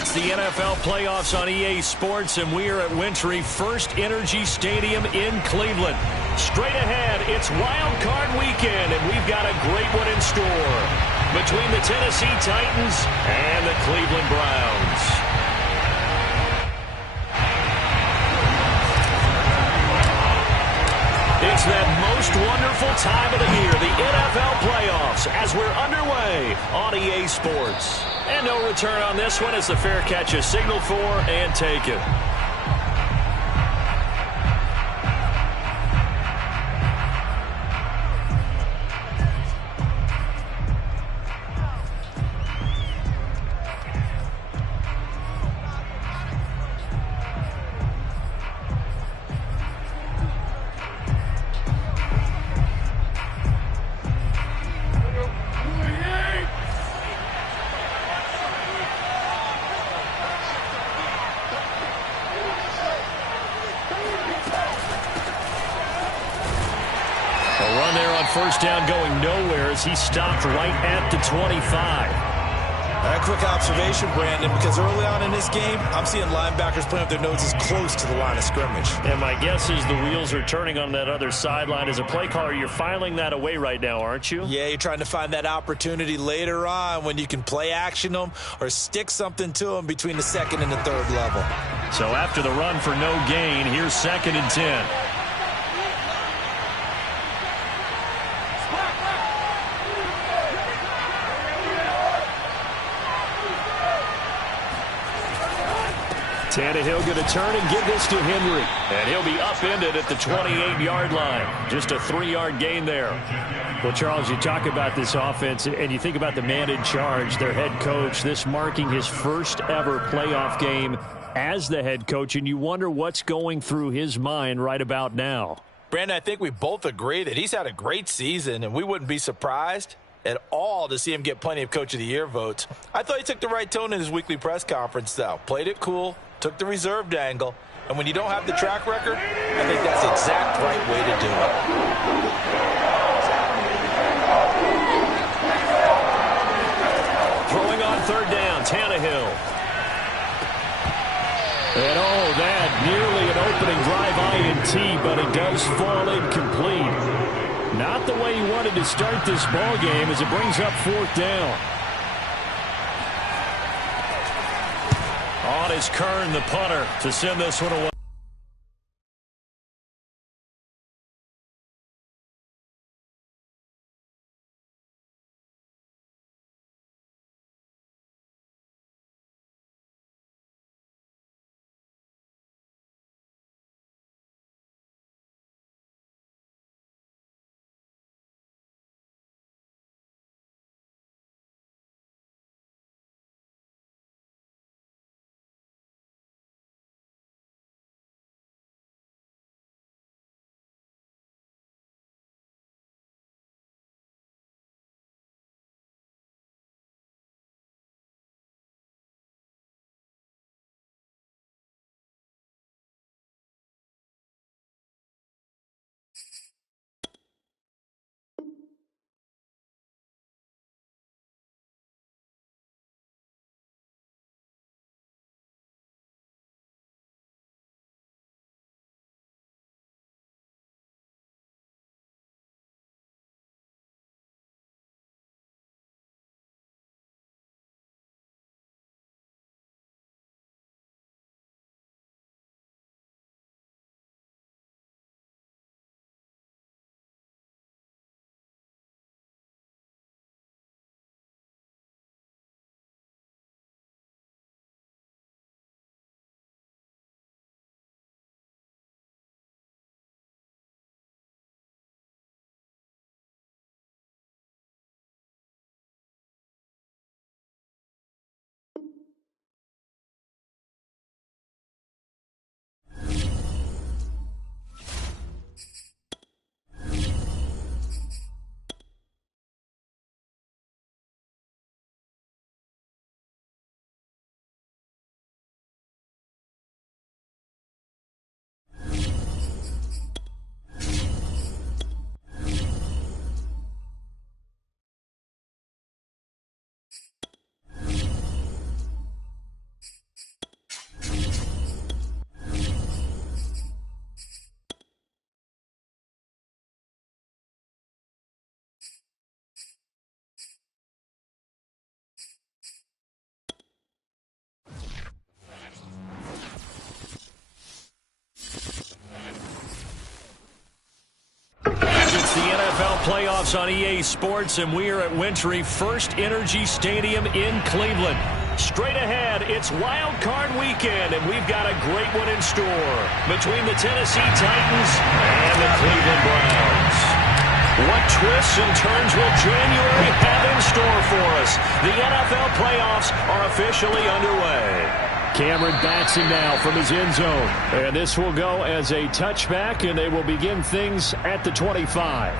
It's the NFL playoffs on EA Sports, and we are at Wintry First Energy Stadium in Cleveland. Straight ahead, it's Wild Card Weekend, and we've got a great one in store between the Tennessee Titans and the Cleveland Browns. It's that most wonderful time of the year, the NFL playoffs, as we're underway on EA Sports. And no return on this one as the fair catch is signaled for and taken. First down going nowhere as he stopped right at the 25. A quick observation, Brandon, because early on in this game, I'm seeing linebackers playing with their noses close to the line of scrimmage. And my guess is the wheels are turning on that other sideline. As a play caller, you're filing that away right now, aren't you? Yeah, you're trying to find that opportunity later on when you can play action them or stick something to them between the second and the third level. So after the run for no gain, here's 2nd and 10. Tannehill going to turn and give this to Henry. And he'll be upended at the 28-yard line. Just a 3-yard gain there. Well, Charles, you talk about this offense, and you think about the man in charge, their head coach, this marking his first ever playoff game as the head coach, and you wonder what's going through his mind right about now. Brandon, I think we both agree that he's had a great season, and we wouldn't be surprised at all to see him get plenty of Coach of the Year votes. I thought he took the right tone in his weekly press conference, though. Played it cool, took the reserved angle, and when you don't have the track record, I think that's the exact right way to do it. Throwing on 3rd down, Tannehill. And that nearly an opening drive INT, but it does fall incomplete. Not the way he wanted to start this ball game as it brings up 4th down. On is Kern, the punter, to send this one away. Playoffs on EA Sports, and we are at Wintry First Energy Stadium in Cleveland. Straight ahead, it's Wild Card Weekend, and we've got a great one in store between the Tennessee Titans and the Cleveland Browns. What twists and turns will January have in store for us? The NFL playoffs are officially underway. Cameron bats him now from his end zone. And this will go as a touchback, and they will begin things at the 25.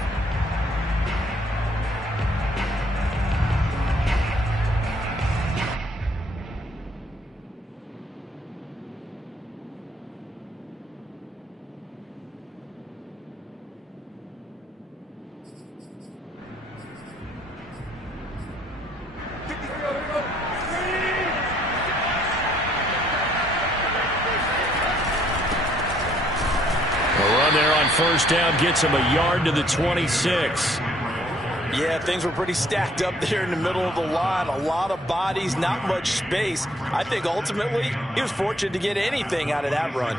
First down gets him a yard to the 26. Yeah, things were pretty stacked up there in the middle of the line. A lot of bodies, not much space. I think ultimately he was fortunate to get anything out of that run.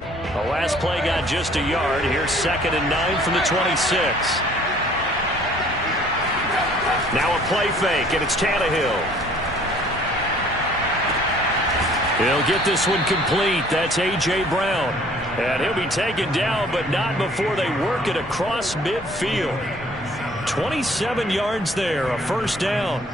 The last play got just a yard. Here's 2nd and 9 from the 26. Now a play fake, and it's Tannehill. He'll get this one complete. That's A.J. Brown. And he'll be taken down, but not before they work it across midfield. 27 yards there, a first down.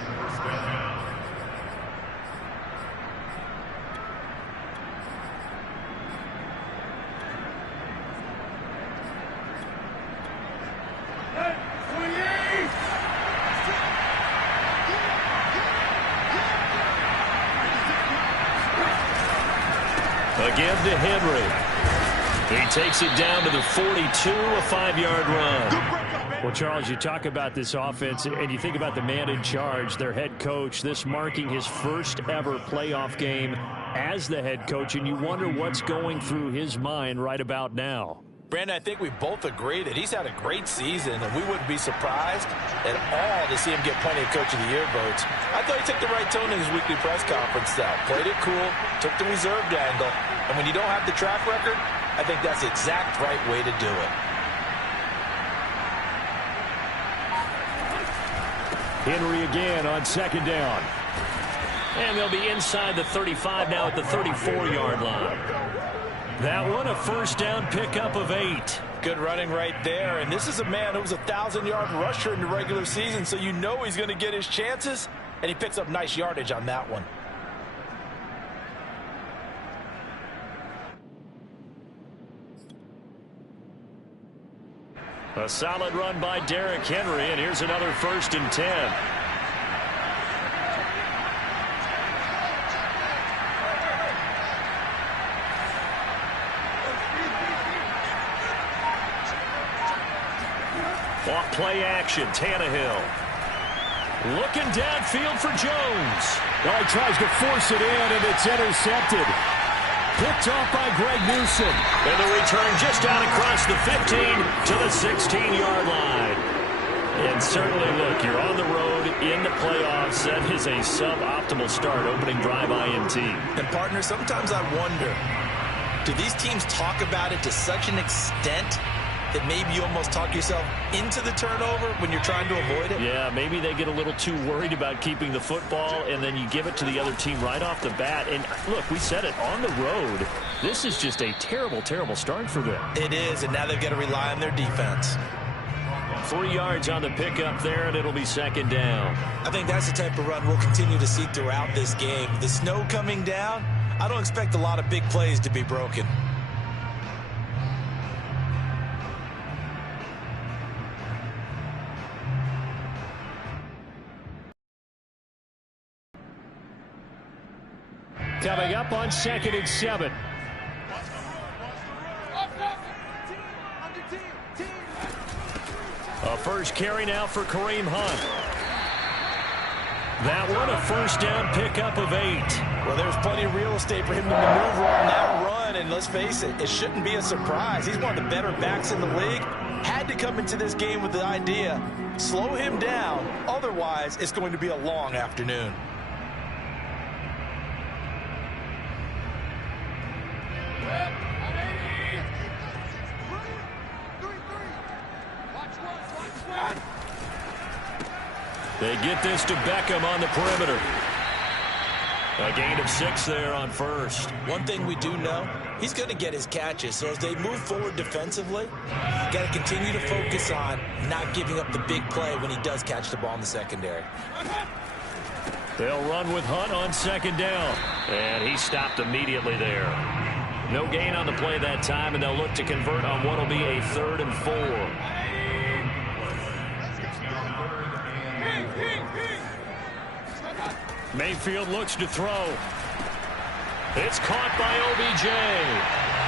Again to Henry. He takes it down to the 42, a 5-yard run. Well, Charles, you talk about this offense, and you think about the man in charge, their head coach, this marking his first ever playoff game as the head coach, and you wonder what's going through his mind right about now. Brandon, I think we both agree that he's had a great season, and we wouldn't be surprised at all to see him get plenty of Coach of the Year votes. I thought he took the right tone in his weekly press conference, though. Played it cool, took the reserved angle, and when you don't have the track record, I think that's the exact right way to do it. Henry again on 2nd down. And they'll be inside the 35 now at the 34-yard line. That one, a first down pickup of 8. Good running right there. And this is a man who was a 1,000-yard rusher in the regular season, so you know he's going to get his chances. And he picks up nice yardage on that one. A solid run by Derrick Henry, and here's another 1st and 10. Off play action, Tannehill. Looking downfield for Jones. Well, he tries to force it in, and it's intercepted. Picked off by Greg Newsom. And the return just out across the 15 to the 16-yard line. And certainly, look, you're on the road in the playoffs. That is a suboptimal start, opening drive INT. And, partner, sometimes I wonder, do these teams talk about it to such an extent that maybe you almost talk yourself into the turnover when you're trying to avoid it? Yeah, maybe they get a little too worried about keeping the football, and then you give it to the other team right off the bat. And look, we said it, on the road, this is just a terrible, terrible start for them. It is, and now they've got to rely on their defense. 3 yards on the pickup there, and it'll be 2nd down. I think that's the type of run we'll continue to see throughout this game. The snow coming down, I don't expect a lot of big plays to be broken. Coming up on 2nd and 7. A first carry now for Kareem Hunt. That one, a first down pickup of 8. Well, there's plenty of real estate for him to maneuver on that run, and let's face it, it shouldn't be a surprise. He's one of the better backs in the league. Had to come into this game with the idea, slow him down, otherwise it's going to be a long afternoon. They get this to Beckham on the perimeter. A gain of 6 there on first. One thing we do know, he's going to get his catches. So as they move forward defensively, you got to continue to focus on not giving up the big play when he does catch the ball in the secondary. They'll run with Hunt on second down. And he stopped immediately there. No gain on the play that time, and they'll look to convert on what will be a 3rd and 4. Mayfield looks to throw. It's caught by OBJ.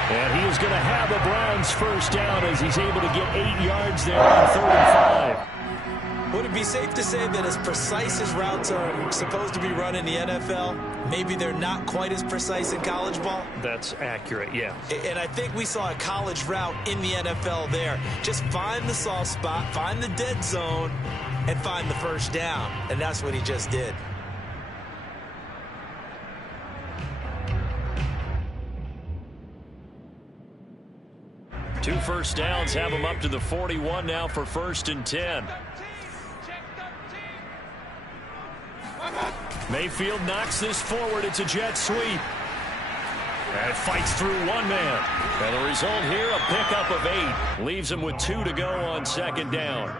And he is going to have a Browns first down as he's able to get 8 yards there on 3rd and 5. Would it be safe to say that as precise as routes are supposed to be run in the NFL, maybe they're not quite as precise in college ball? That's accurate, yeah. And I think we saw a college route in the NFL there. Just find the soft spot, find the dead zone, and find the first down. And that's what he just did. Two first downs have him up to the 41 now for 1st and 10. Mayfield knocks this forward. It's a jet sweep. And fights through one man. And the result here, a pickup of 8. Leaves him with 2 to go on second down.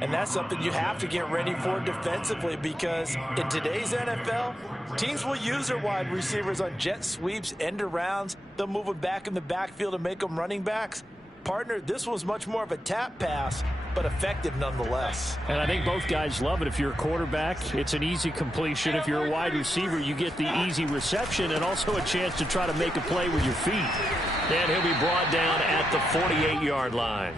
And that's something you have to get ready for defensively, because in today's NFL, teams will use their wide receivers on jet sweeps, end arounds. They'll move them back in the backfield and make them running backs. Partner, this was much more of a tap pass, but effective nonetheless. And I think both guys love it. If you're a quarterback, it's an easy completion. If you're a wide receiver, you get the easy reception and also a chance to try to make a play with your feet. And he'll be brought down at the 48-yard line.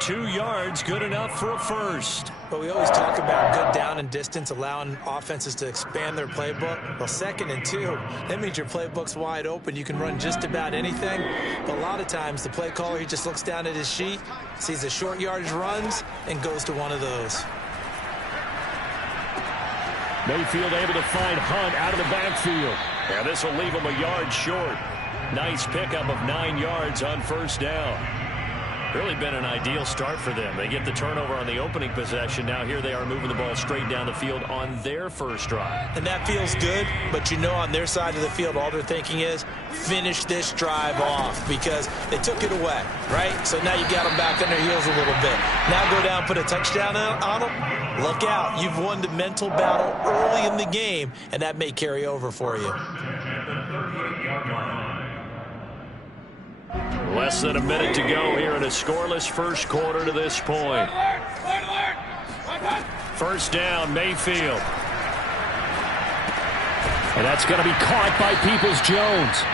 2 yards, good enough for a first. But we always talk about good down and distance, allowing offenses to expand their playbook. Well, 2nd and 2, that means your playbook's wide open. You can run just about anything. But a lot of times, the play caller, he just looks down at his sheet, sees the short yardage runs, and goes to one of those. Mayfield able to find Hunt out of the backfield. Yeah, this will leave him a yard short. Nice pickup of 9 yards on first down. Really been an ideal start for them. They get the turnover on the opening possession. Now here they are moving the ball straight down the field on their first drive. And that feels good, but you know on their side of the field, all they're thinking is finish this drive off, because they took it away, right? So now you got them back on their heels a little bit. Now go down, put a touchdown on them. Look out. You've won the mental battle early in the game, and that may carry over for you. Less than a minute to go here in a scoreless first quarter to this point. First down, Mayfield. And that's going to be caught by Peoples-Jones.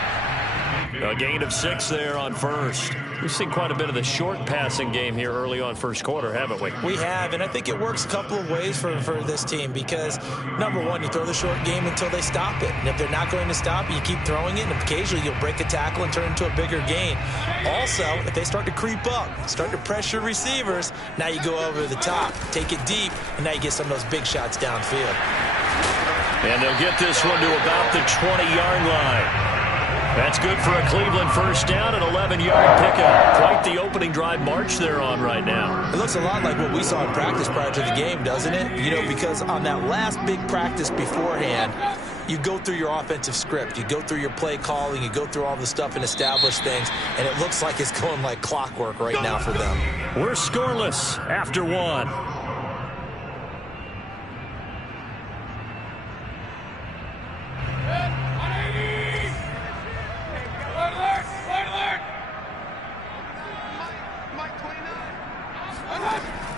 A gain of 6 there on first. We've seen quite a bit of the short passing game here early on first quarter, haven't we? We have, and I think it works a couple of ways for this team, because, number one, you throw the short game until they stop it. And if they're not going to stop it, you keep throwing it, and occasionally you'll break a tackle and turn it into a bigger gain. Also, if they start to creep up, start to pressure receivers, now you go over the top, take it deep, and now you get some of those big shots downfield. And they'll get this one to about the 20-yard line. That's good for a Cleveland first down, an 11-yard pickup. Quite the opening drive march they're on right now. It looks a lot like what we saw in practice prior to the game, doesn't it? You know, because on that last big practice beforehand, you go through your offensive script. You go through your play calling. You go through all the stuff and establish things. And it looks like it's going like clockwork right now for them. We're scoreless after 1.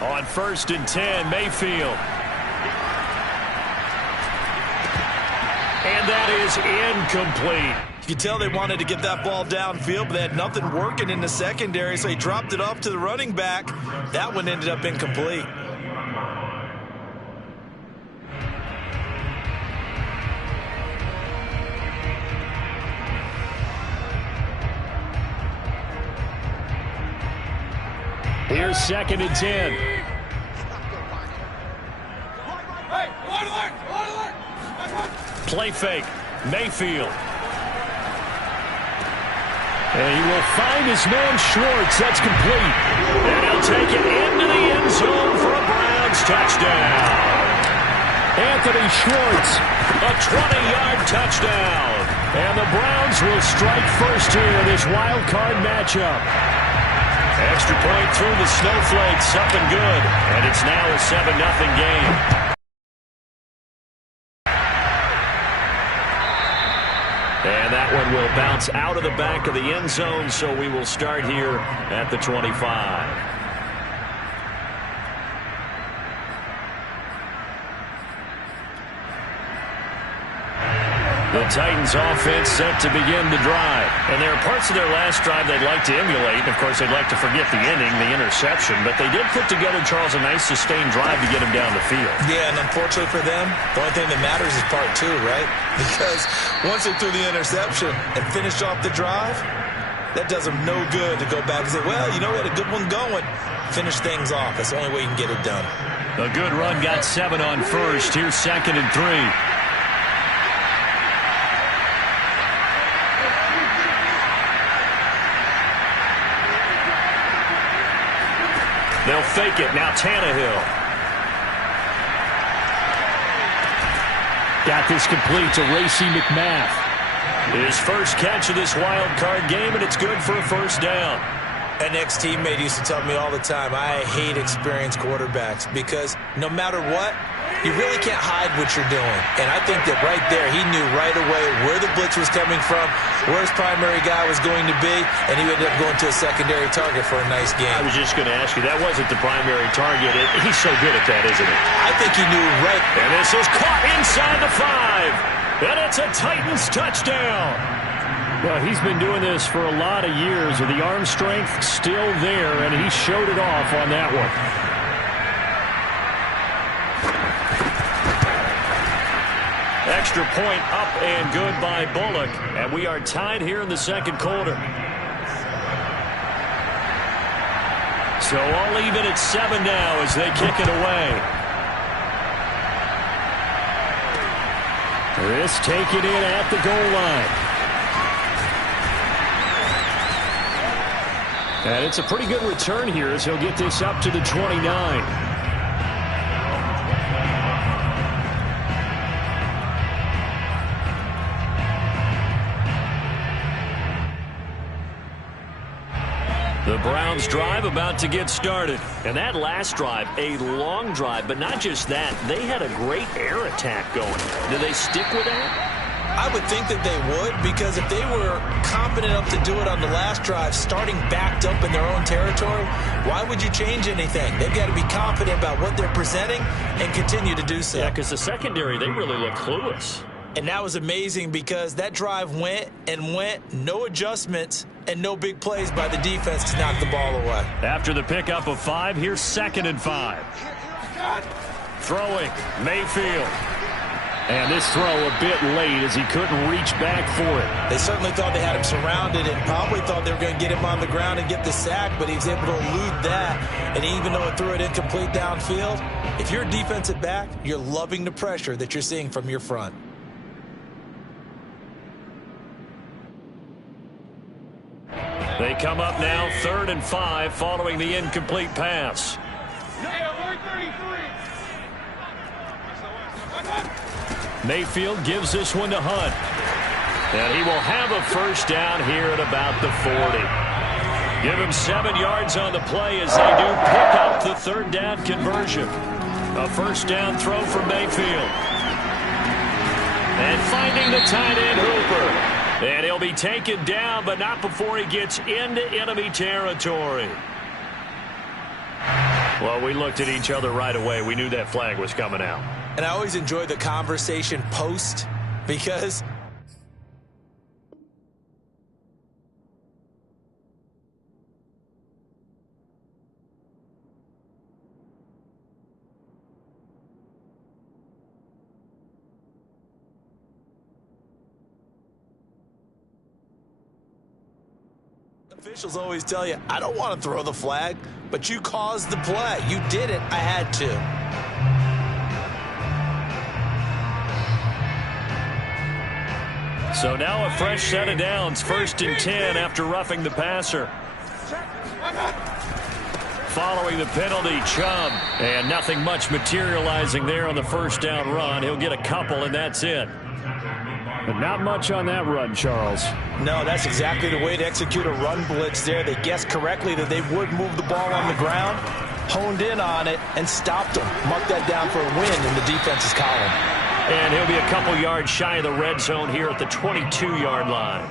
On 1st and 10, Mayfield. And that is incomplete. You could tell they wanted to get that ball downfield, but they had nothing working in the secondary, so he dropped it off to the running back. That one ended up incomplete. Here's 2nd and 10. Play fake. Mayfield. And he will find his man Schwartz. That's complete. And he'll take it into the end zone for a Browns Browns touchdown. Anthony Schwartz, a 20-yard touchdown. And the Browns will strike first here in this wild card matchup. Extra point through the snowflakes, up and good. And it's now a 7-0 game. And that one will bounce out of the back of the end zone, so we will start here at the 25. The Titans offense set to begin the drive. And there are parts of their last drive they'd like to emulate. And, of course, they'd like to forget the inning, the interception. But they did put together, Charles, a nice sustained drive to get him down the field. Yeah, and unfortunately for them, the only thing that matters is part two, right? Because once they threw the interception and finished off the drive, that does them no good to go back and say, well, you know, we had a good one going. Finish things off. That's the only way you can get it done. A good run got 7 on first. Here's 2nd and 3. They'll fake it. Now Tannehill. Got this complete to Racey McMath. His first catch of this wild card game, and it's good for a first down. An ex-teammate used to tell me all the time, I hate experienced quarterbacks because no matter what, you really can't hide what you're doing. And I think that right there, he knew right away where the blitz was coming from, where his primary guy was going to be, and he ended up going to a secondary target for a nice game. I was just going to ask you, that wasn't the primary target. He's so good at that, isn't he? I think he knew right. And this is caught inside the 5. And it's a Titans touchdown. Well, he's been doing this for a lot of years with the arm strength still there, and he showed it off on that one. Extra point up and good by Bullock. And we are tied here in the second quarter. So all even at 7 now as they kick it away. Chris take it in at the goal line. And it's a pretty good return here as he'll get this up to the 29. The Browns drive about to get started. And that last drive, a long drive, but not just that. They had a great air attack going. Do they stick with that? I would think that they would, because if they were confident enough to do it on the last drive, starting backed up in their own territory, why would you change anything? They've got to be confident about what they're presenting and continue to do so. Yeah, because the secondary, they really look clueless. And that was amazing because that drive went and went, no adjustments, and no big plays by the defense to knock the ball away. After the pickup of 5, here's 2nd and 5. Throwing, Mayfield. And this throw a bit late as he couldn't reach back for it. They certainly thought they had him surrounded and probably thought they were going to get him on the ground and get the sack, but he was able to elude that. And even though it threw it incomplete downfield, if you're a defensive back, you're loving the pressure that you're seeing from your front. They come up now 3rd and 5 following the incomplete pass. Mayfield gives this one to Hunt. And he will have a first down here at about the 40. Give him 7 yards on the play as they do pick up the 3rd down conversion. A first down throw for Mayfield. And finding the tight end Hooper. And he'll be taken down, but not before he gets into enemy territory. Well, we looked at each other right away. We knew that flag was coming out. And I always enjoy the conversation post because officials always tell you, I don't want to throw the flag, but you caused the play. You did it. I had to. So now a fresh set of downs, 1st and 10 after roughing the passer. following the penalty. Chubb. And nothing much materializing there on the first down run. He'll get a couple, and that's it. But not much on that run, Charles. No, that's exactly the way to execute a run blitz there. They guessed correctly that they would move the ball on the ground, honed in on it, and stopped them. Mark that down for a win in the defense's column. And he'll be a couple yards shy of the red zone here at the 22-yard line.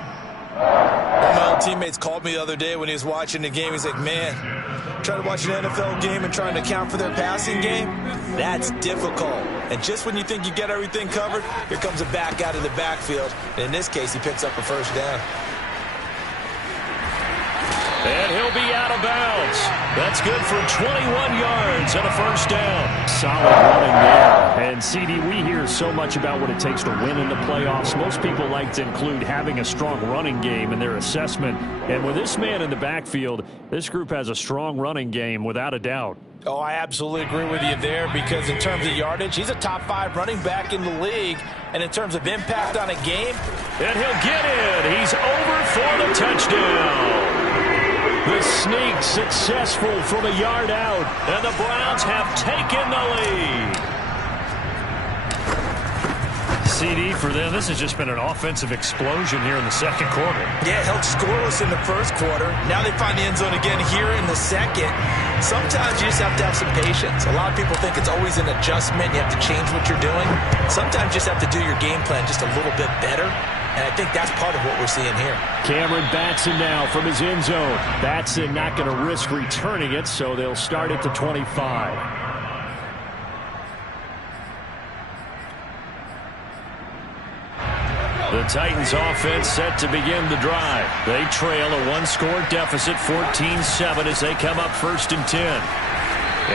One of my old teammates called me the other day when he was watching the game. He's like, man, trying to watch an NFL game and trying to account for their passing game, that's difficult. And just when you think you get everything covered, here comes a back out of the backfield. And in this case, he picks up a first down. And he'll be out of bounds. That's good for 21 yards and a first down. Solid running there. And, CD, we hear so much about what it takes to win in the playoffs. Most people like to include having a strong running game in their assessment. And with this man in the backfield, this group has a strong running game without a doubt. Oh, I absolutely agree with you there, because in terms of yardage, he's a top 5 running back in the league. And in terms of impact on a game, and he'll get in. He's over for the touchdown. The sneak successful from a yard out, and the Browns have taken the lead. CD for them, this has just been an offensive explosion here in the second quarter. Yeah, held scoreless in the first quarter. Now they find the end zone again here in the second. Sometimes you just have to have some patience. A lot of people think it's always an adjustment. You have to change what you're doing. Sometimes you just have to do your game plan just a little bit better. And I think that's part of what we're seeing here. Cameron Batson now from his end zone. Batson not going to risk returning it, so they'll start at the 25. The Titans offense set to begin the drive. They trail a one-score deficit, 14-7, as they come up 1st and 10.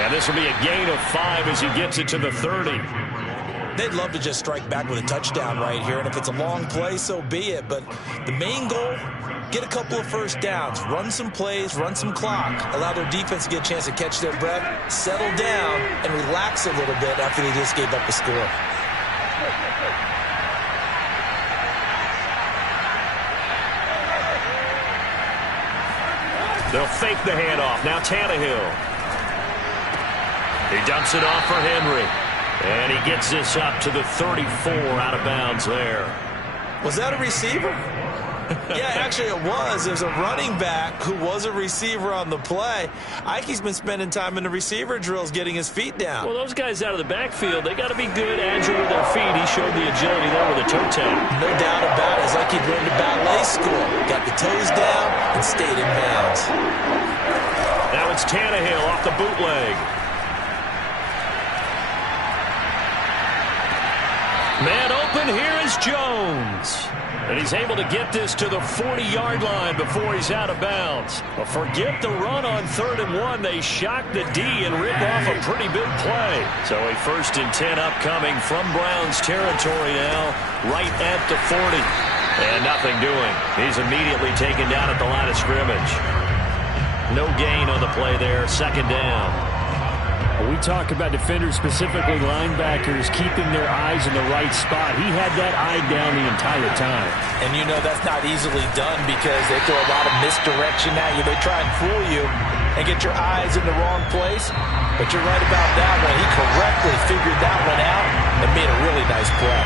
And this will be a gain of 5 as he gets it to the 30. They'd love to just strike back with a touchdown right here, and if it's a long play, so be it. But the main goal, get a couple of first downs, run some plays, run some clock, allow their defense to get a chance to catch their breath, settle down, and relax a little bit after they just gave up a score. They'll fake the handoff. Now Tannehill. He dumps it off for Henry. And he gets this up to the 34, out of bounds there. Was that a receiver? Yeah, actually it was. There's a running back who was a receiver on the play. Ike's been spending time in the receiver drills getting his feet down. Well, those guys out of the backfield, they got to be good, agile with their feet. He showed the agility there with a toe tap. No doubt about it. It's like he'd learned to ballet school. Got the toes down and stayed in bounds. Now it's Tannehill off the bootleg. Man open, here is Jones. And he's able to get this to the 40-yard line before he's out of bounds. But forget the run on 3rd and 1. They shock the D and rip off a pretty big play. So a 1st and 10 upcoming from Browns territory now, right at the 40. And nothing doing. He's immediately taken down at the line of scrimmage. No gain on the play there, 2nd down. We talk about defenders, specifically linebackers, keeping their eyes in the right spot. He had that eye down the entire time. And you know that's not easily done because they throw a lot of misdirection at you. They try and fool you and get your eyes in the wrong place. But you're right about that one. He correctly figured that one out and made a really nice play.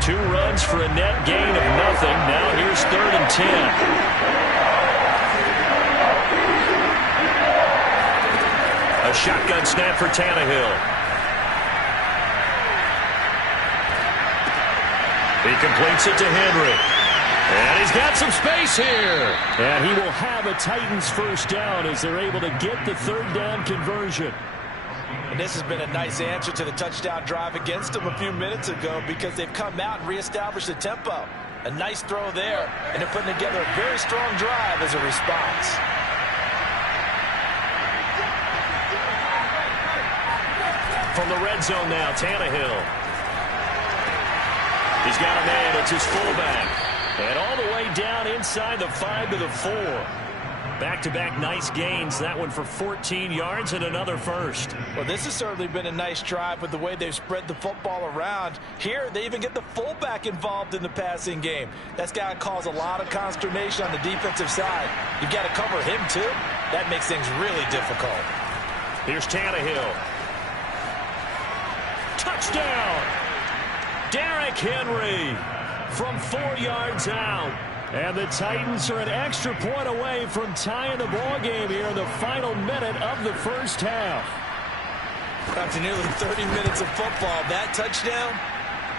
Two runs for a net gain of nothing. Now here's 3rd and 10. A shotgun snap for Tannehill. He completes it to Henry. And he's got some space here. And he will have a Titans first down as they're able to get the 3rd down conversion. And this has been a nice answer to the touchdown drive against them a few minutes ago because they've come out and reestablished the tempo. A nice throw there, and they're putting together a very strong drive as a response. From the red zone now, Tannehill. He's got a man. It's his fullback. And all the way down inside the 5 to the 4. Back-to-back nice gains. That one for 14 yards and another first. Well, this has certainly been a nice drive with the way they've spread the football around. Here, they even get the fullback involved in the passing game. That's got to cause a lot of consternation on the defensive side. You've got to cover him, too. That makes things really difficult. Here's Tannehill. Touchdown! Derrick Henry from 4 yards out. And the Titans are an extra point away from tying the ball game here in the final minute of the first half. After nearly 30 minutes of football, that touchdown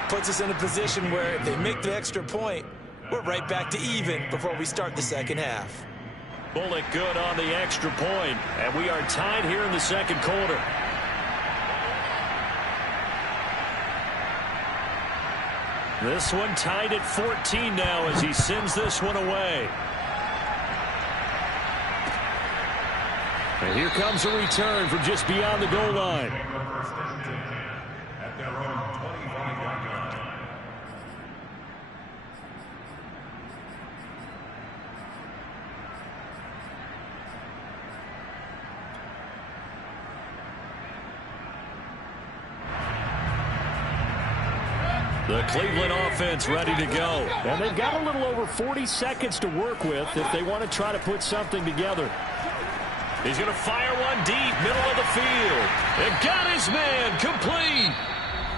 puts us in a position where if they make the extra point, we're right back to even before we start the second half. Bullock good on the extra point, and we are tied here in the second quarter. This one tied at 14 now as he sends this one away. And here comes a return from just beyond the goal line. The Cleveland offense ready to go. And they've got a little over 40 seconds to work with if they want to try to put something together. He's going to fire one deep, middle of the field. And got his man complete.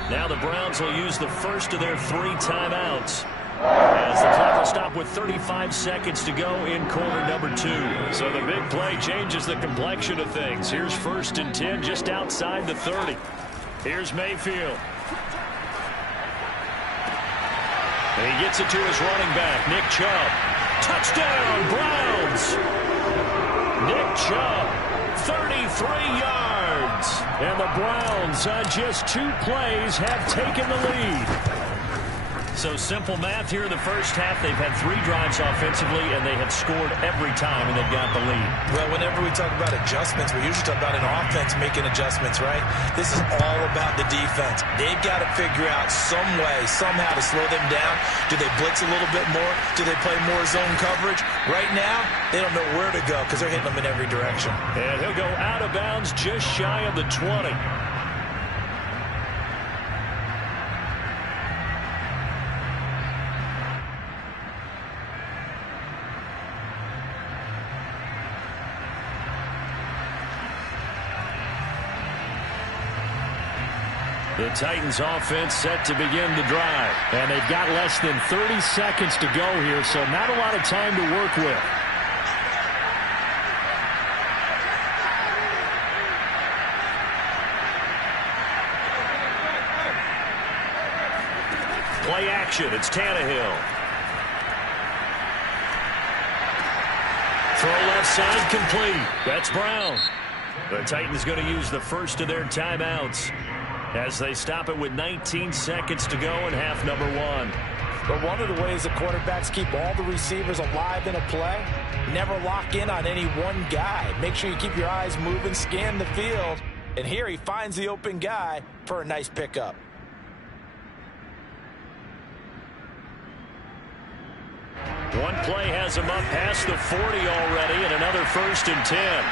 Now the Browns will use the first of their 3 timeouts, as the clock will stop with 35 seconds to go in quarter number 2. So the big play changes the complexion of things. Here's 1st and 10 just outside the 30. Here's Mayfield. And he gets it to his running back, Nick Chubb. Touchdown, Browns! Nick Chubb, 33 yards. And the Browns, on just 2 plays, have taken the lead. So simple math here in the first half. They've had 3 drives offensively, and they have scored every time, and they've got the lead. Well, whenever we talk about adjustments, we usually talk about an offense making adjustments, right? This is all about the defense. They've got to figure out some way, somehow to slow them down. Do they blitz a little bit more? Do they play more zone coverage? Right now, they don't know where to go because they're hitting them in every direction. And he'll go out of bounds just shy of the 20. The Titans offense set to begin the drive. And they've got less than 30 seconds to go here, so not a lot of time to work with. Play action. It's Tannehill. Throw left side complete. That's Brown. The Titans going to use the first of their timeouts as they stop it with 19 seconds to go in half number 1. But one of the ways the quarterbacks keep all the receivers alive in a play, never lock in on any one guy. Make sure you keep your eyes moving, scan the field. And here he finds the open guy for a nice pickup. One play has him up past the 40 already, and another 1st and 10.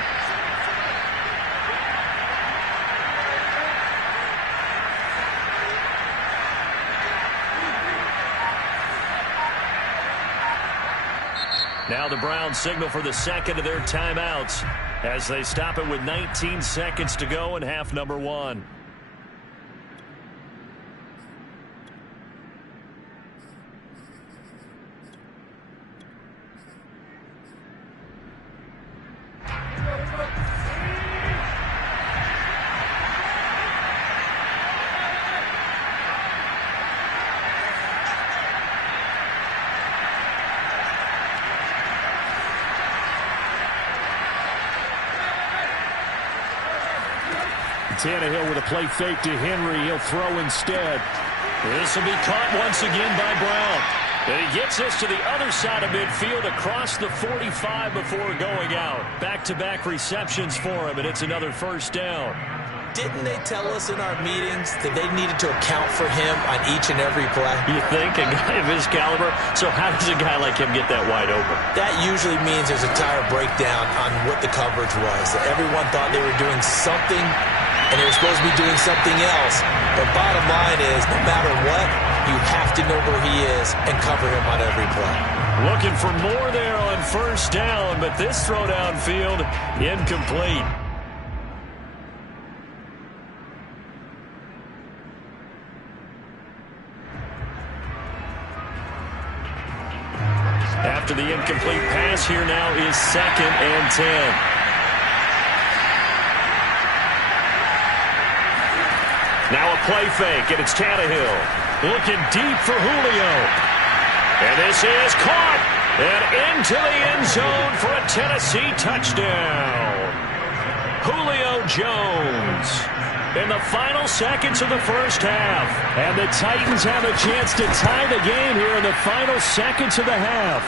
Now the Browns signal for the second of their timeouts as they stop it with 19 seconds to go in half number 1. Tannehill with a play fake to Henry. He'll throw instead. This will be caught once again by Brown. And he gets this to the other side of midfield across the 45 before going out. Back-to-back receptions for him, and it's another 1st down. didn't they tell us in our meetings that they needed to account for him on each and every play? You think? A guy of his caliber? So how does a guy like him get that wide open? That usually means there's a tire breakdown on what the coverage was. That everyone thought they were doing something, and they were supposed to be doing something else. But bottom line is, no matter what, you have to know where he is and cover him on every play. Looking for more there on first down, but this throw downfield incomplete. After the incomplete pass, here now is 2nd and 10. Now a play fake, and it's Tannehill. Looking deep for Julio. And this is caught. And into the end zone for a Tennessee touchdown. Julio Jones. In the final seconds of the first half. And the Titans have a chance to tie the game here in the final seconds of the half.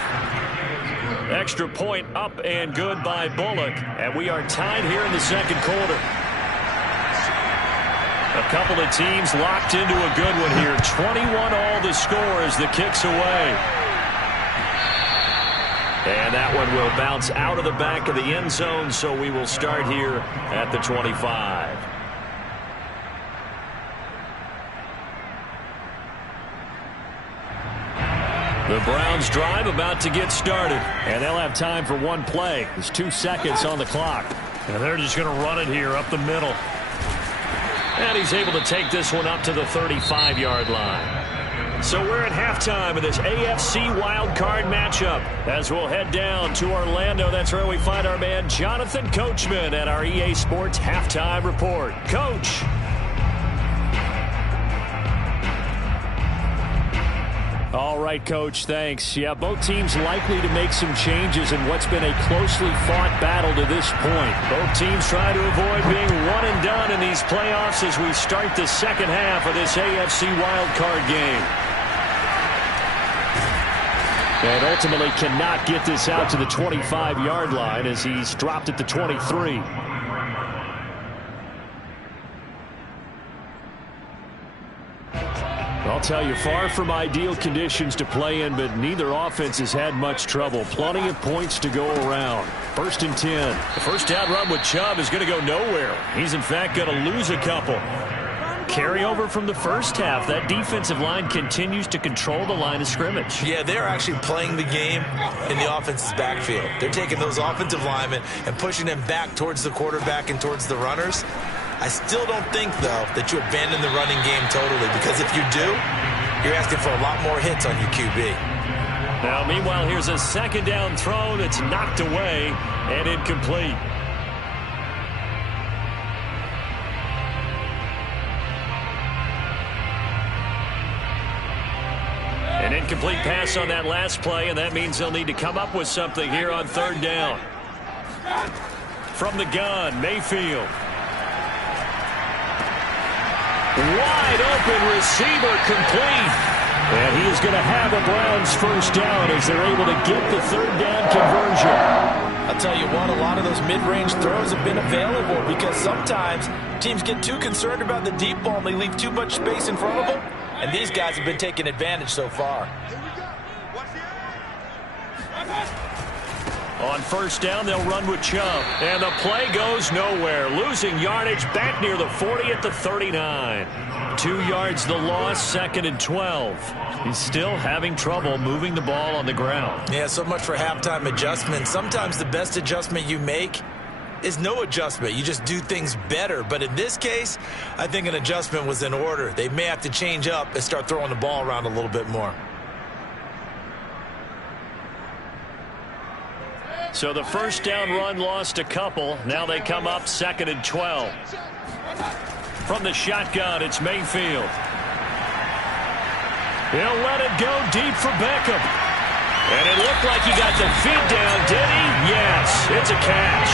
Extra point up and good by Bullock. And we are tied here in the second quarter. A couple of teams locked into a good one here. 21 all the score as the kick's away. And that one will bounce out of the back of the end zone, so we will start here at the 25. The Browns drive about to get started, and they'll have time for one play. There's 2 seconds on the clock, and they're just going to run it here up the middle. And he's able to take this one up to the 35-yard line. So we're at halftime of this AFC wildcard matchup as we'll head down to Orlando. That's where we find our man Jonathan Coachman at our EA Sports Halftime Report. Coach. All right, Coach, thanks. Yeah, both teams likely to make some changes in what's been a closely fought battle to this point. Both teams try to avoid being one and done in these playoffs as we start the second half of this AFC wildcard game. And ultimately cannot get this out to the 25-yard line as he's dropped at the 23. I'll tell you, far from ideal conditions to play in, but neither offense has had much trouble. Plenty of points to go around. 1st and 10. The first down run with Chubb is going to go nowhere. He's, in fact, going to lose a couple. Carryover from the first half. That defensive line continues to control the line of scrimmage. Yeah, they're actually playing the game in the offense's backfield. They're taking those offensive linemen and pushing them back towards the quarterback and towards the runners. I still don't think, though, that you abandon the running game totally, because if you do, you're asking for a lot more hits on your QB. Now, meanwhile, here's a second down throw that's knocked away and incomplete. An incomplete pass on that last play, and that means they'll need to come up with something here on 3rd down. From the gun, Mayfield. Wide open receiver complete. And he is going to have a Browns first down as they're able to get the 3rd down conversion. I'll tell you what, a lot of those mid-range throws have been available because sometimes teams get too concerned about the deep ball and they leave too much space in front of them. And these guys have been taking advantage so far. On 1st down, they'll run with Chubb. And the play goes nowhere. Losing yardage back near the 40 at the 39. 2 yards the loss, 2nd and 12. He's still having trouble moving the ball on the ground. Yeah, so much for halftime adjustment. Sometimes the best adjustment you make is no adjustment. You just do things better. But in this case, I think an adjustment was in order. They may have to change up and start throwing the ball around a little bit more. So the first down run lost a couple. Now they come up 2nd and 12. From the shotgun, it's Mayfield. He'll let it go deep for Beckham. And it looked like he got the feet down, did he? Yes, it's a catch.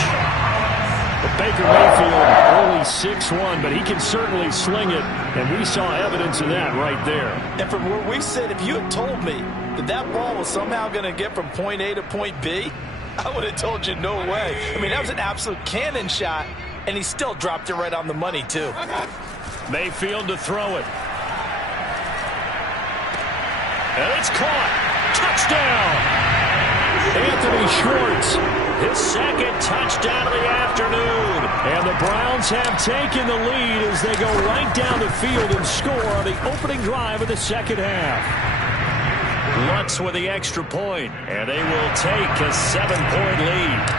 But Baker Mayfield only 6'1", but he can certainly sling it, and we saw evidence of that right there. And from where we sit, if you had told me that that ball was somehow going to get from point A to point B, I would have told you no way. I mean, that was an absolute cannon shot, and he still dropped it right on the money, too. Mayfield to throw it. And it's caught. Touchdown! Anthony Schwartz, his second touchdown of the afternoon. And the Browns have taken the lead as they go right down the field and score on the opening drive of the second half. Lutz with the extra point, and they will take a 7-point lead.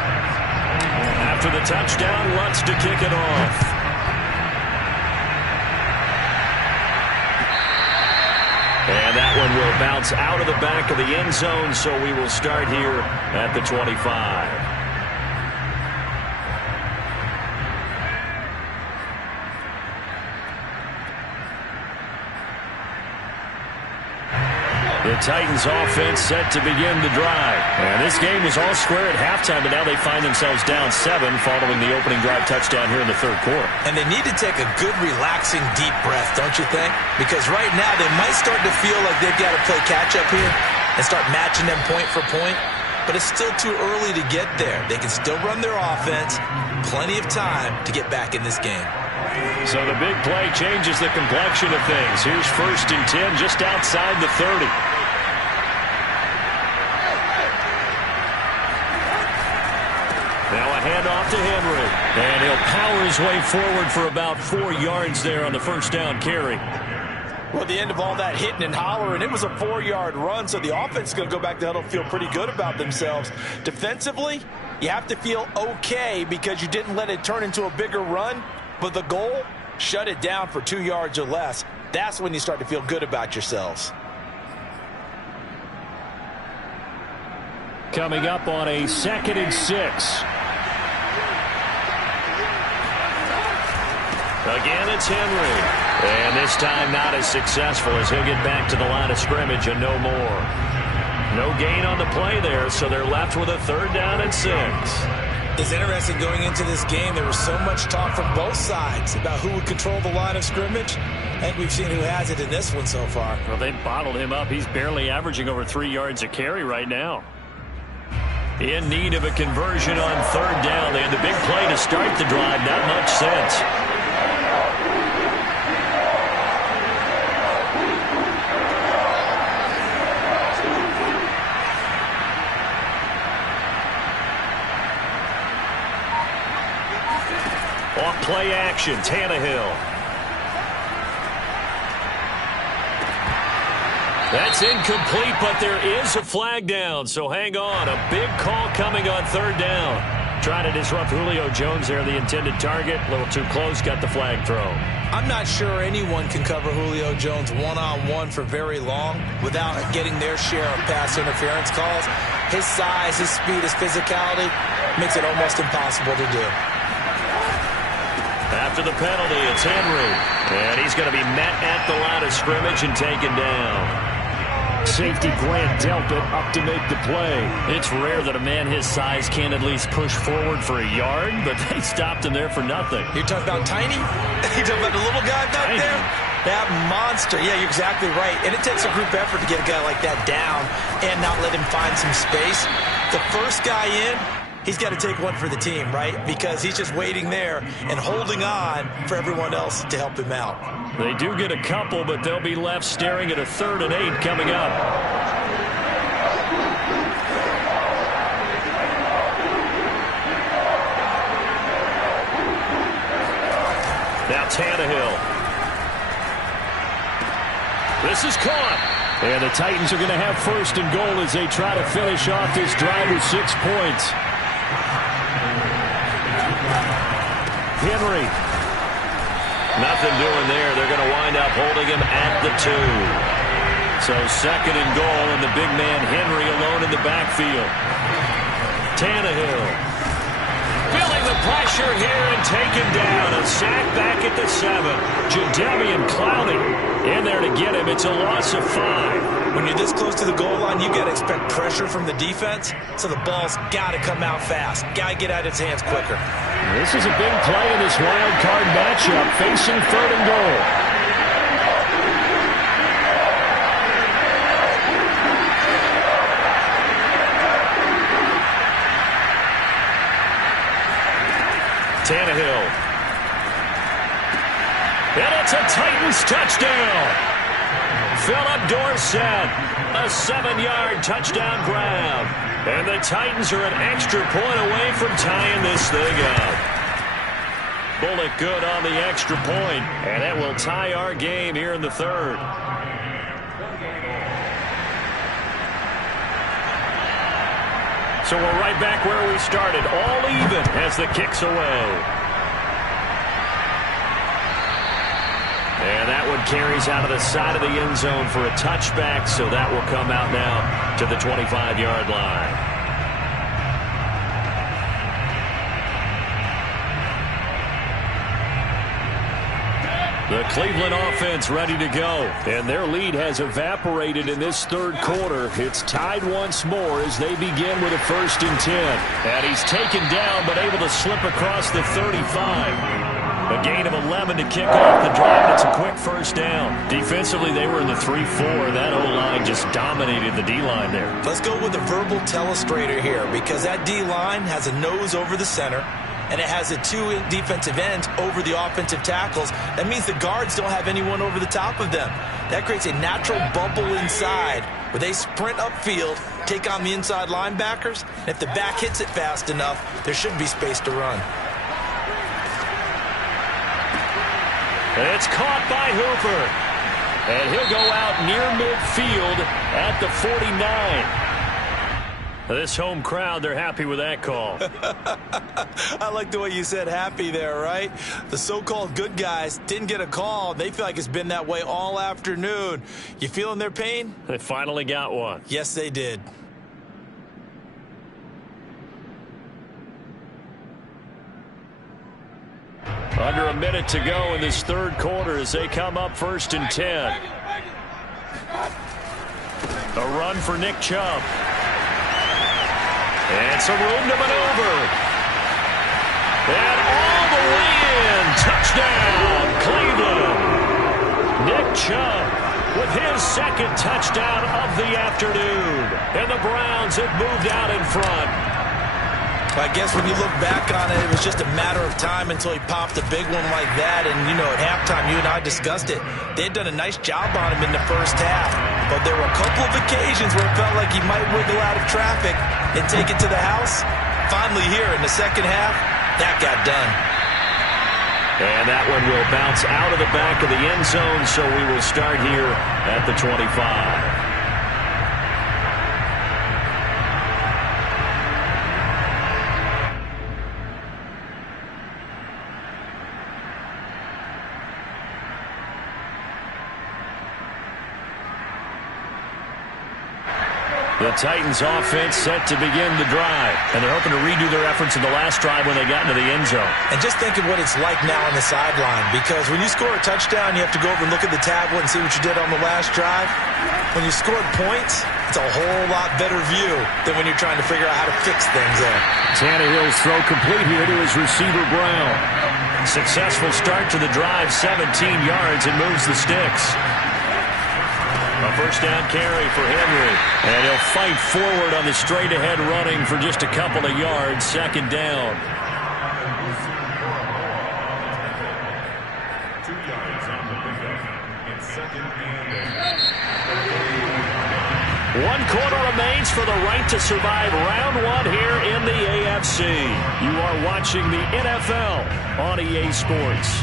After the touchdown, Lutz to kick it off. And that one will bounce out of the back of the end zone, so we will start here at the 25. The Titans offense set to begin the drive. And this game was all square at halftime, but now they find themselves down 7 following the opening drive touchdown here in the third quarter. And they need to take a good, relaxing, deep breath, don't you think? Because right now they might start to feel like they've got to play catch-up here and start matching them point for point. But it's still too early to get there. They can still run their offense. Plenty of time to get back in this game. So the big play changes the complexion of things. Here's 1st and 10 just outside the 30. Now a handoff to Henry. And he'll power his way forward for about 4 yards there on the first down carry. Well, the end of all that hitting and hollering, it was a 4-yard run, so the offense is going to go back to huddle, feel pretty good about themselves. Defensively, you have to feel okay because you didn't let it turn into a bigger run, but the goal, shut it down for 2 yards or less. That's when you start to feel good about yourselves. Coming up on a 2nd and 6. Again, it's Henry. And this time not as successful as he'll get back to the line of scrimmage and no more. No gain on the play there, so they're left with a 3rd down and 6. It's interesting going into this game. There was so much talk from both sides about who would control the line of scrimmage. I think we've seen who has it in this one so far. Well, they bottled him up. He's barely averaging over 3 yards a carry right now. In need of a conversion on 3rd down. They had the big play to start the drive. Not much sense. Off play action, Tannehill. That's incomplete, but there is a flag down, so hang on. A big call coming on 3rd down. Trying to disrupt Julio Jones there, the intended target. A little too close, got the flag thrown. I'm not sure anyone can cover Julio Jones one-on-one for very long without getting their share of pass interference calls. His size, his speed, his physicality makes it almost impossible to do. After the penalty, it's Henry. And he's going to be met at the line of scrimmage and taken down. Safety Grant Delpit up to make the play. It's rare that a man his size can at least push forward for a yard, but they stopped him there for nothing. You're talking about tiny? You're talking about the little guy back there? That monster. Yeah, you're exactly right. And it takes a group effort to get a guy like that down and not let him find some space. The first guy in, he's got to take one for the team, right? Because he's just waiting there and holding on for everyone else to help him out. They do get a couple, but they'll be left staring at a 3rd and 8 coming up. Now Tannehill. This is caught. And the Titans are going to have 1st and goal as they try to finish off this drive with 6 points. Henry. Nothing doing there. They're going to wind up holding him at the 2. So 2nd and goal, and the big man Henry alone in the backfield. Tannehill. Feeling the pressure here and taken down. A sack back at the 7. Jadeveon Clowney in there to get him. It's a loss of 5. When you're this close to the goal line, you got to expect pressure from the defense, so the ball's got to come out fast. Got to get out of its hands quicker. This is a big play in this wild card matchup, facing 3rd and goal. Tannehill. And it's a Titans touchdown. Philip Dorsett, a 7-yard touchdown grab. And the Titans are an extra point away from tying this thing up. Bullock good on the extra point, and that will tie our game here in the third. So we're right back where we started, all even as the kick's away. And that one carries out of the side of the end zone for a touchback, so that will come out now to the 25-yard line. The Cleveland offense ready to go, and their lead has evaporated in this third quarter. It's tied once more as they begin with a 1st and 10. And he's taken down but able to slip across the 35. A gain of 11 to kick off the drive. It's a quick first down. Defensively, they were in the 3-4. That O-line just dominated the D-line there. Let's go with a verbal telestrator here because that D-line has a nose over the center, and it has a 2 defensive ends over the offensive tackles. That means the guards don't have anyone over the top of them. That creates a natural bubble inside where they sprint upfield, take on the inside linebackers, and if the back hits it fast enough, there should be space to run. It's caught by Hooper. And he'll go out near midfield at the 49. This home crowd, they're happy with that call. I like the way you said happy there, right? The so-called good guys didn't get a call. They feel like it's been that way all afternoon. You feeling their pain? They finally got one. Yes, they did. Under a minute to go in this third quarter as they come up 1st and 10. A run for Nick Chubb. And some room to maneuver. And all the way in. Touchdown, Cleveland. Nick Chubb with his 2nd touchdown of the afternoon. And the Browns have moved out in front. I guess when you look back on it, it was just a matter of time until he popped a big one like that. And, you know, at halftime, you and I discussed it. They had done a nice job on him in the first half. But there were a couple of occasions where it felt like he might wiggle out of traffic and take it to the house. Finally here in the second half, that got done. And that one will bounce out of the back of the end zone, so we will start here at the 25. The Titans offense set to begin the drive, and they're hoping to redo their efforts in the last drive when they got into the end zone. And just think of what it's like now on the sideline, because when you score a touchdown, you have to go over and look at the tablet and see what you did on the last drive. When you scored points, it's a whole lot better view than when you're trying to figure out how to fix things there. Tannehill's throw complete here to his receiver, Brown. Successful start to the drive, 17 yards, and moves the sticks. A 1st down carry for Henry. And he'll fight forward on the straight-ahead running for just a couple of yards. 2nd down. 2 yards on the pickup. It's 2nd and 1 quarter remains for the right to survive round 1 here in the AFC. You are watching the NFL on EA Sports.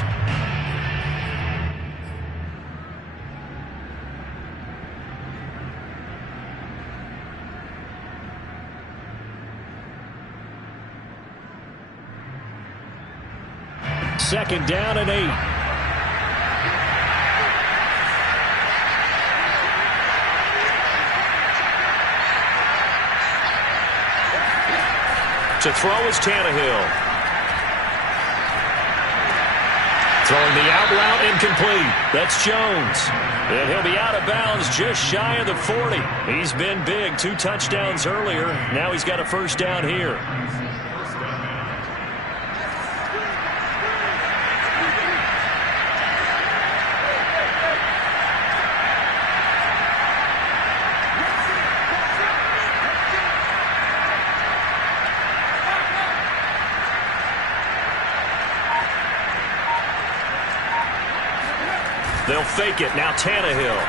Second down and 8. To throw is Tannehill. Throwing the out route incomplete. That's Jones. And he'll be out of bounds just shy of the 40. He's been big. 2 touchdowns earlier. Now he's got a 1st down here. They'll fake it. Now Tannehill.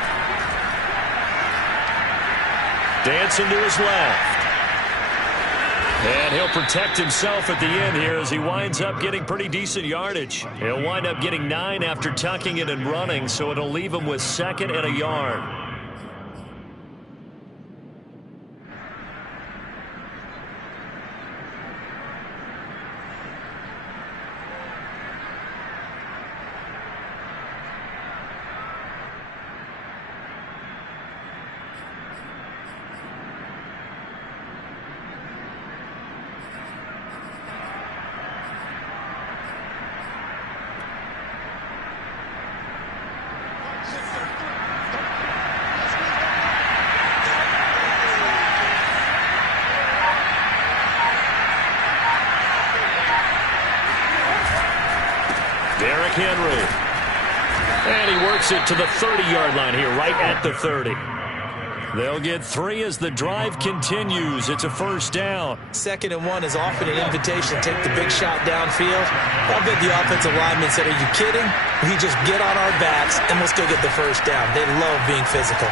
Dancing to his left. And he'll protect himself at the end here as he winds up getting pretty decent yardage. He'll wind up getting 9 after tucking it and running, so it'll leave him with 2nd and a yard. Henry. And he works it to the 30-yard line here, right at the 30. They'll get 3 as the drive continues. It's a first down. 2nd and 1 is often an invitation to take the big shot downfield. I'll bet the offensive lineman said, "Are you kidding? We just get on our backs and we'll still get the first down." They love being physical.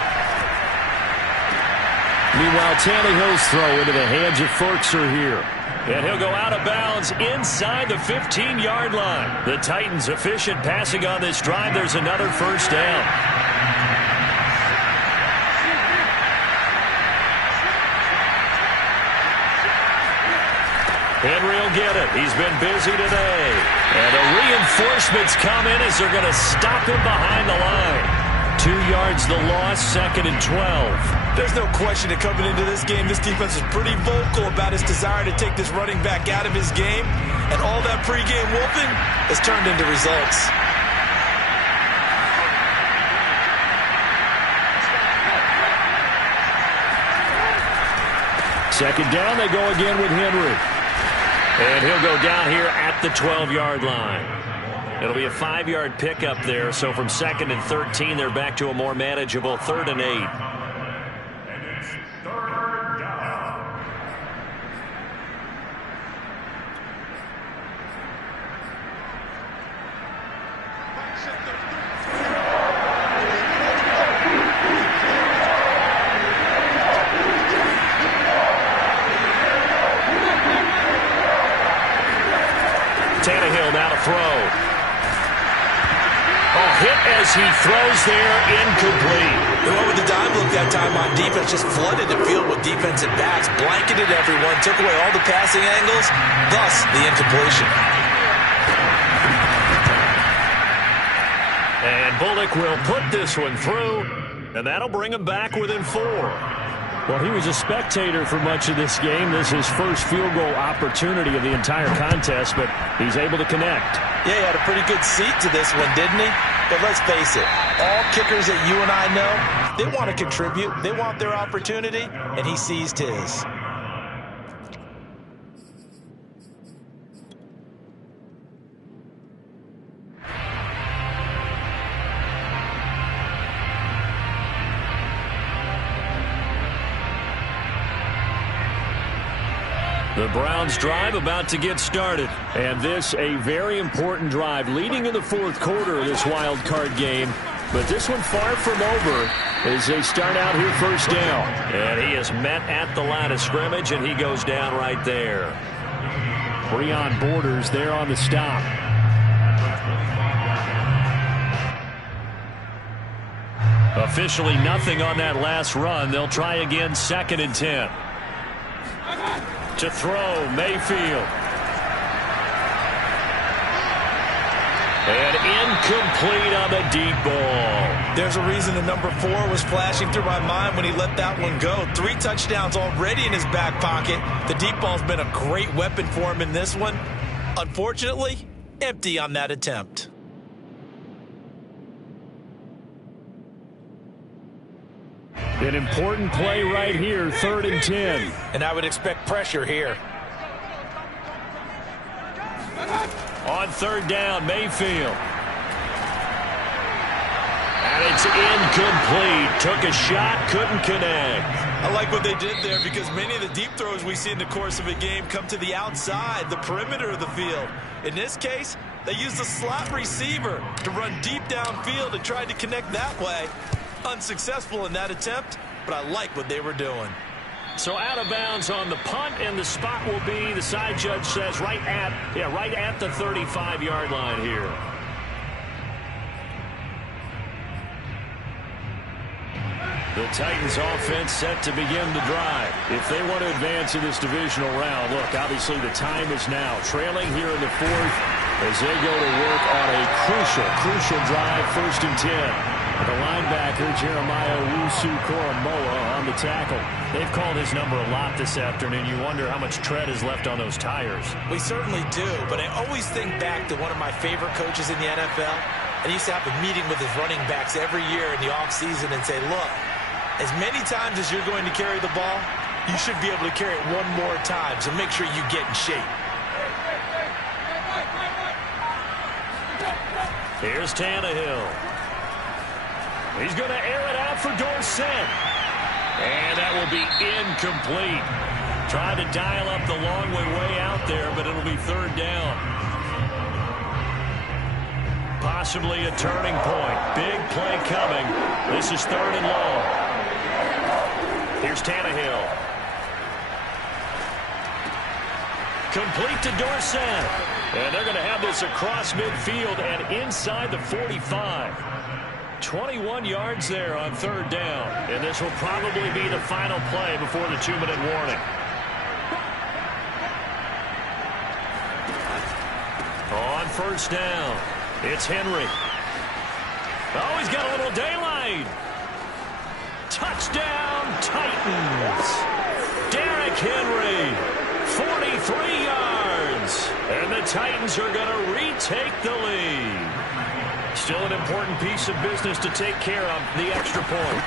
Meanwhile, Tannehill's throw into the hands of Ferkser here. And he'll go out of bounds inside the 15-yard line. The Titans efficient passing on this drive. There's another first down. Henry will get it. He's been busy today. And the reinforcements come in as they're going to stop him behind the line. 2 yards the loss, 2nd and 12. There's no question that coming into this game, this defense is pretty vocal about its desire to take this running back out of his game. And all that pregame whooping has turned into results. Second down, they go again with Henry. And he'll go down here at the 12-yard line. It'll be a 5-yard pickup there, so from 2nd and 13, they're back to a more manageable 3rd and 8. And it's 3rd down. Tannehill now to throw. Hit as he throws there, incomplete. They went with the dime look that time on defense, just flooded the field with defensive backs, blanketed everyone, took away all the passing angles, thus the incompletion. And Bullock will put this one through, and that'll bring him back within 4. Well, he was a spectator for much of this game. This is his first field goal opportunity of the entire contest, but he's able to connect. Yeah, he had a pretty good seat to this one, didn't he? But let's face it, all kickers that you and I know, they want to contribute. They want their opportunity, and he seized his. The Browns drive about to get started. And this a very important drive leading in the 4th quarter of this wild card game. But this one far from over as they start out here first down. And he is met at the line of scrimmage, and he goes down right there. Breon Borders there on the stop. Officially nothing on that last run. They'll try again, 2nd and 10. To throw, Mayfield. And incomplete on the deep ball. There's a reason the number 4 was flashing through my mind when he let that one go. 3 touchdowns already in his back pocket. The deep ball's been a great weapon for him in this one. Unfortunately, empty on that attempt. An important play right here, 3rd and 10. And I would expect pressure here. On 3rd down, Mayfield. And it's incomplete. Took a shot, couldn't connect. I like what they did there because many of the deep throws we see in the course of a game come to the outside, the perimeter of the field. In this case, They used a slot receiver to run deep downfield and tried to connect that way. Unsuccessful in that attempt, but I like what they were doing. So out of bounds on the punt, and the spot will be, the side judge says, right at the 35-yard line here. The Titans offense set to begin the drive. If they want to advance in this divisional round, look, obviously the time is now. Trailing here in the fourth as they go to work on a crucial drive, 1st and 10. The linebacker, Jeremiah Owusu-Koramoah, on the tackle. They've called his number a lot this afternoon. You wonder how much tread is left on those tires. We certainly do, but I always think back to one of my favorite coaches in the NFL. And he used to have a meeting with his running backs every year in the offseason and say, look, as many times as you're going to carry the ball, you should be able to carry it one more time, so make sure you get in shape. Here's Tannehill. He's going to air it out for Dorsett. And that will be incomplete. Tried to dial up the long way out there, but it'll be 3rd down. Possibly a turning point. Big play coming. This is 3rd and long. Here's Tannehill. Complete to Dorsett. And they're going to have this across midfield and inside the 45. 21 yards there on 3rd down. And this will probably be the final play before the 2-minute warning. On 1st down, it's Henry. Oh, he's got a little daylight. Touchdown, Titans. Derrick Henry, 43 yards. And the Titans are going to retake the lead. Still an important piece of business to take care of, the extra point.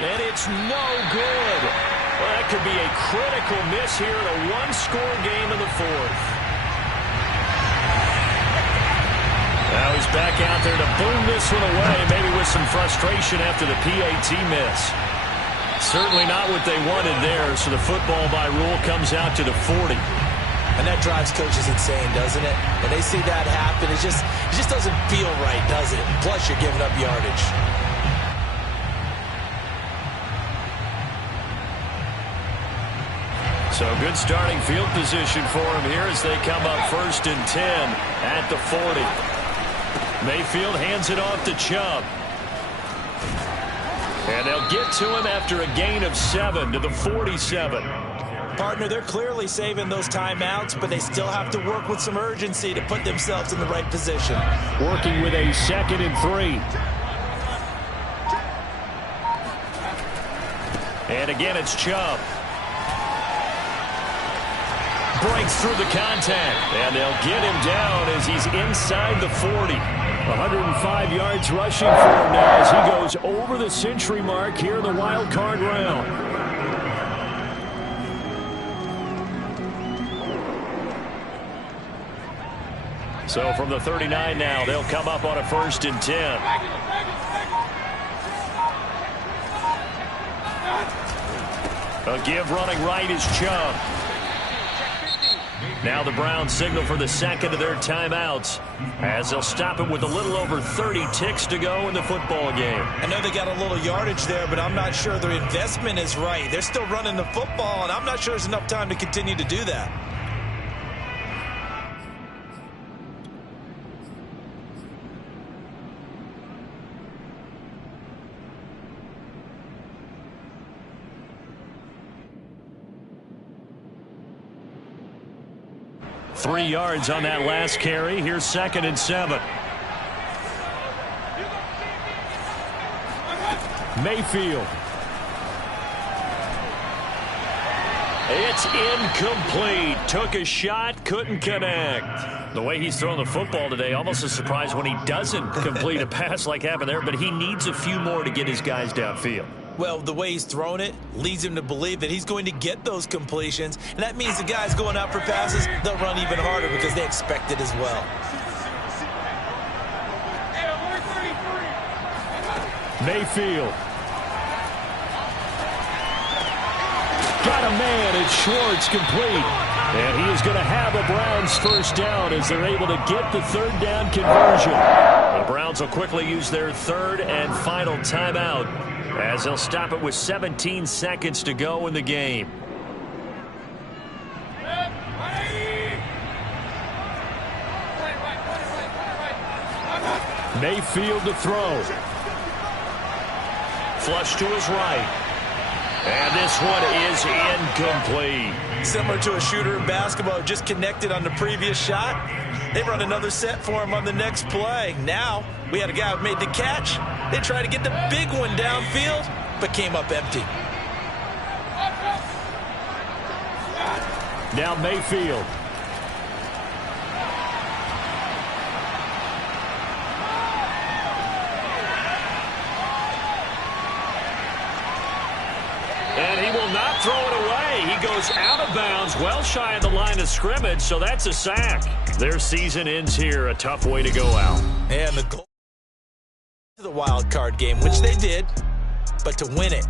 And it's no good. Well, that could be a critical miss here in a one-score game in the 4th. Now he's back out there to boom this one away, maybe with some frustration after the PAT miss. Certainly not what they wanted there, so the football by rule comes out to the 40. And that drives coaches insane, doesn't it? When they see that happen, it just doesn't feel right, does it? Plus, you're giving up yardage. So good starting field position for him here as they come up 1st and 10 at the 40. Mayfield hands it off to Chubb. And they'll get to him after a gain of 7 to the 47. Partner, they're clearly saving those timeouts, but they still have to work with some urgency to put themselves in the right position. Working with a 2nd and 3. And again, it's Chubb. Breaks through the contact, and they'll get him down as he's inside the 40. 105 yards rushing for him now as he goes over the century mark here in the wild card round. So from the 39 now, they'll come up on a 1st and 10. A give running right is Chubb. Now the Browns signal for the 2nd of their timeouts as they'll stop it with a little over 30 ticks to go in the football game. I know they got a little yardage there, but I'm not sure their investment is right. They're still running the football, and I'm not sure there's enough time to continue to do that. Three yards on that last carry. Here's 2nd and 7. Mayfield. It's incomplete. Took a shot, couldn't connect. The way he's throwing the football today, almost a surprise when he doesn't complete a pass like happened there, but he needs a few more to get his guys downfield. Well, the way he's thrown it leads him to believe that he's going to get those completions, and that means the guys going out for passes, they'll run even harder because they expect it as well. Mayfield. Got got a man. It's Schwartz, complete. And he is going to have a Browns first down as they're able to get the third down conversion. The Browns will quickly use their third and final timeout as they'll stop it with 17 seconds to go in the game. Mayfield to throw. Flush to his right. And this one is incomplete. Similar to a shooter in basketball, just connected on the previous shot. They run another set for him on the next play. Now, we had a guy who made the catch. They tried to get the big one downfield, but came up empty. Now Mayfield. And he will not throw it away. He goes out of bounds, well shy of the line of scrimmage, so that's a sack. Their season ends here. A tough way to go out. And the goal to the wild card game, which they did, but to win it